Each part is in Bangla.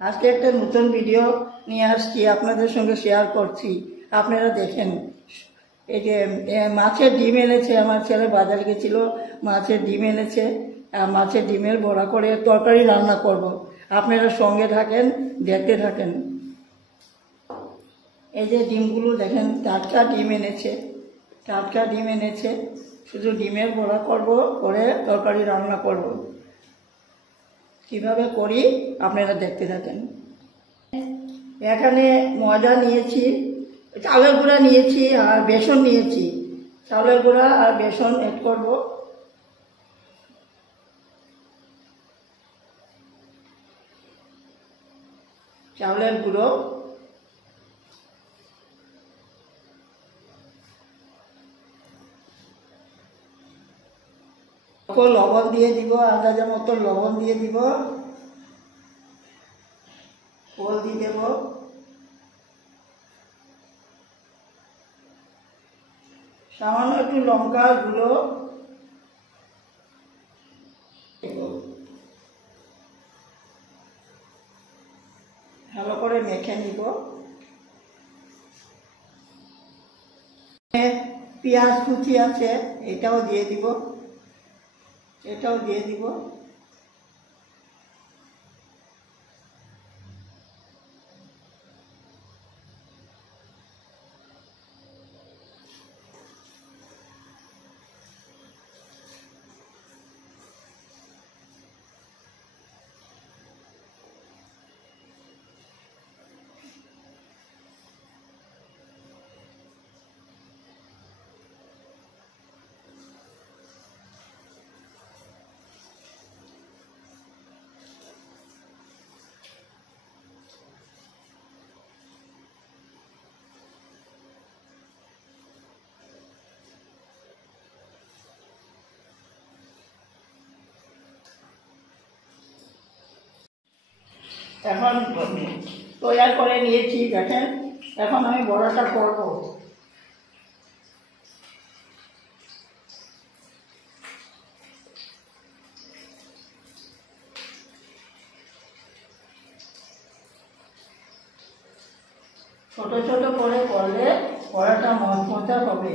আজকে একটা নতুন ভিডিও নিয়ে আসছি, আপনাদের সঙ্গে শেয়ার করছি। আপনারা দেখেন, এই যে মাছের ডিম এনেছে আমার ছেলে, বাজারে গেছিল, মাছের ডিম এনেছে। মাছের ডিমের বড়া করে তরকারি রান্না করব। আপনারা সঙ্গে থাকেন, দেখতে থাকেন। এই যে ডিমগুলো দেখেন, টাটকা ডিম এনেছে, টাটকা ডিম এনেছে। শুধু ডিমের বড়া করব, করে তরকারি রান্না করব। কিভাবে করি আপনারা দেখতে থাকেন। এখানে ময়দা নিয়েছি, চালের গুঁড়া নিয়েছি আর বেসন নিয়েছি। চালের গুঁড়া আর বেসন এড করব। চালের গুঁড়ো, লবণ দিয়ে দিব, আন্দাজে মতো লবণ দিয়ে দিব, হলদি দেব, সামান্য একটু লঙ্কা গুঁড়ো, ভালো করে মেখে নিব। পেঁয়াজ কুচি আছে, এটাও দিয়ে দিব, এটাও দিয়ে দিব। এখন তৈরি করে নিয়েছি, দেখেন। এখন আমি বড়াটা করব। ছোট ছোট করে করলে বড়াটা মজা হবে।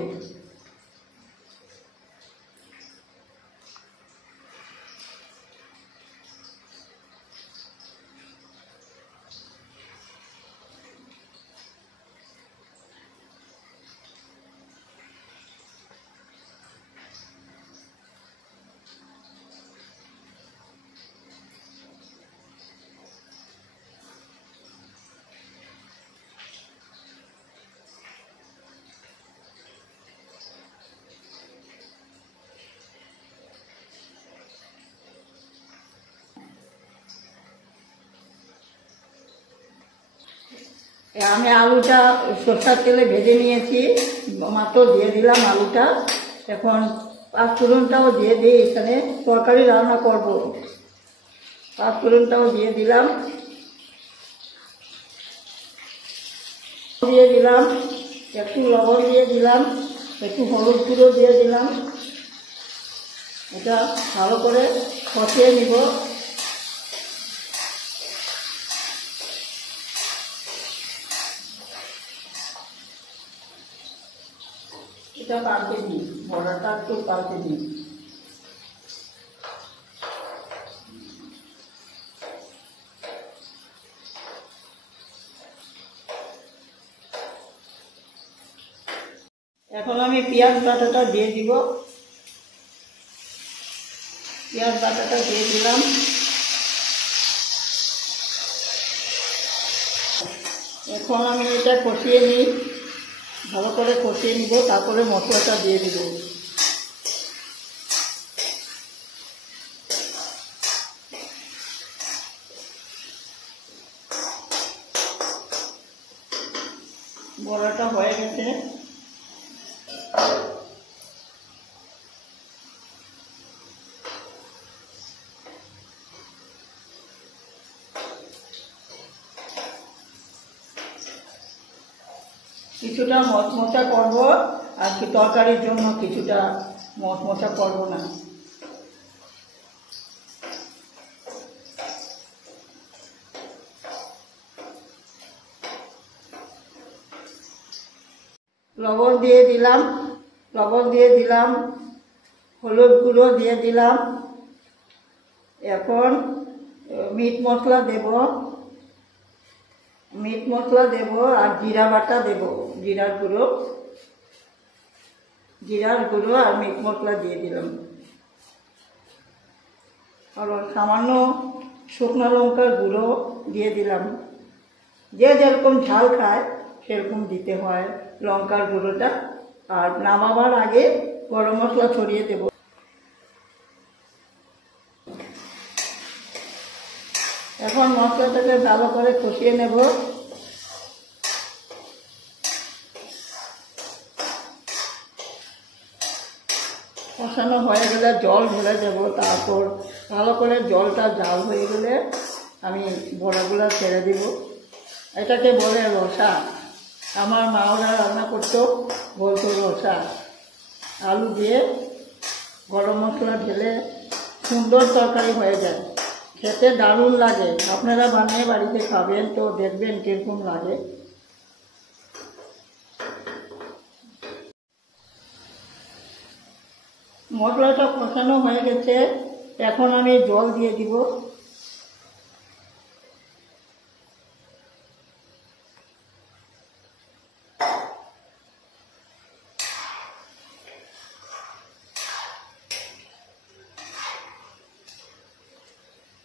আমি আলুটা সরষের তেলে ভেজে নিয়েছি, মাত্র দিয়ে দিলাম আলুটা। এখন পাঁচফোড়নটাও দিয়ে দিই, এখানে তরকারি রান্না করব। পাঁচফোড়নটাও দিয়ে দিলাম, দিয়ে দিলাম একটু লবণ দিয়ে দিলাম, একটু হলুদ গুঁড়ো দিয়ে দিলাম। এটা ভালো করে কষিয়ে নিব। এটা পাল্টে দিই, বড়াটা একটু পাল্টে দিই। এখন আমি পেঁয়াজ বাটাটা দিয়ে দিব, পেঁয়াজ বাটাটা দিয়ে দিলাম। এখন আমি এটা কষিয়ে নিই, ভালো করে কষিয়ে নিব, তারপরে মশলাটা দিয়ে দিব। বড়াটা হয়ে গেছে। কিছুটা মচমচা করব, আর কি তরকারির জন্য কিছুটা মচমচা করব না। লবণ দিয়ে দিলাম, হলুদ গুঁড়ো দিয়ে দিলাম। এখন মিট মশলা দেব আর জিরা বাটা দেব, জিরার গুঁড়ো আর মিট মশলা দিয়ে দিলাম। আর সামান্য শুকনো লঙ্কার গুঁড়ো দিয়ে দিলাম। যে যেরকম ঝাল খায় সেরকম দিতে হয় লঙ্কার গুঁড়োটা। আর নামাবার আগে গরম মশলা ছড়িয়ে দেব। এখন মশলাটাকে ভালো করে কষিয়ে নেব। কষানো হয়ে গেলে জল ঢেলে দেব। তারপর ভালো করে জলটা জাল হয়ে গেলে আমি বড়াগুলো ছেড়ে দিব। এটাকে বলে রসা। আমার মা ওরা রান্না করতো, বলতো রসা। আলু দিয়ে গরম মশলা ঢেলে সুন্দর তরকারি হয়ে যায়, খেতে দারুণ লাগে। আপনারা বানিয়ে বাড়িতে খাবেন তো দেখবেন কীরকম লাগে। মশলাটা কষানো হয়ে গেছে, এখন আমি জল দিয়ে দিব।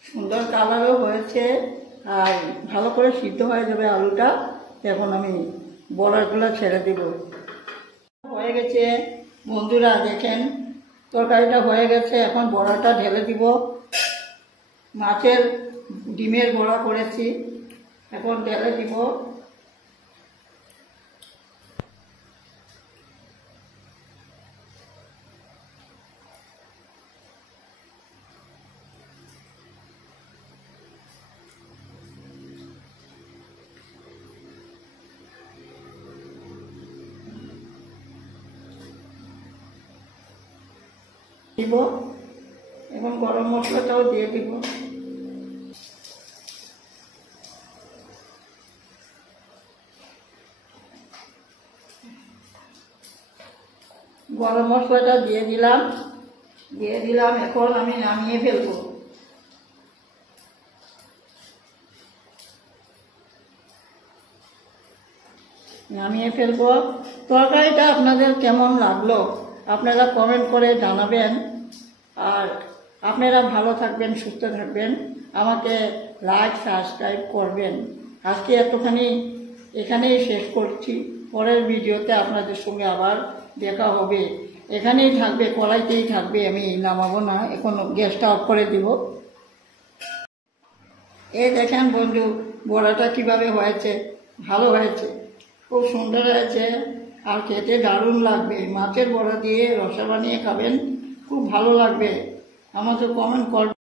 সুন্দর কালারও হয়েছে আর ভালো করে সিদ্ধ হয়ে যাবে আলুটা। এখন আমি বড়াগুলো ছেড়ে দেব। হয়ে গেছে বন্ধুরা, দেখেন তরকারিটা হয়ে গেছে। এখন বড়াটা ঢেলে দিব। মাছের ডিমের বড়া করেছি, এখন ঢেলে দিব। এবং গরম মশলাটাও দিয়ে দিব। গরম মশলাটা দিয়ে দিলাম। এখন আমি নামিয়ে ফেলবো। তরকারিটা আপনাদের কেমন লাগলো আপনারা কমেন্ট করে জানাবেন। আর আপনারা ভালো থাকবেন, সুস্থ থাকবেন, আমাকে লাইক সাবস্ক্রাইব করবেন। আজকে এখানেই শেষ করছি। পরের ভিডিওতে আপনাদের সঙ্গে আবার দেখা হবে। এখানেই থাকবে, কড়াইতেই থাকবে, আমি নামাবো না। এখন গ্যাসটা অফ করে দিব। এই দেখেন বন্ধু, বড়াটা কিভাবে হয়েছে, ভালো হয়েছে, খুব সুন্দর হয়েছে আর খেতে দারুণ লাগবে। মাছের বড়া দিয়ে রসা বানিয়ে খাবেন, খুব ভালো লাগবে। আমাকে কমেন্ট করবেন।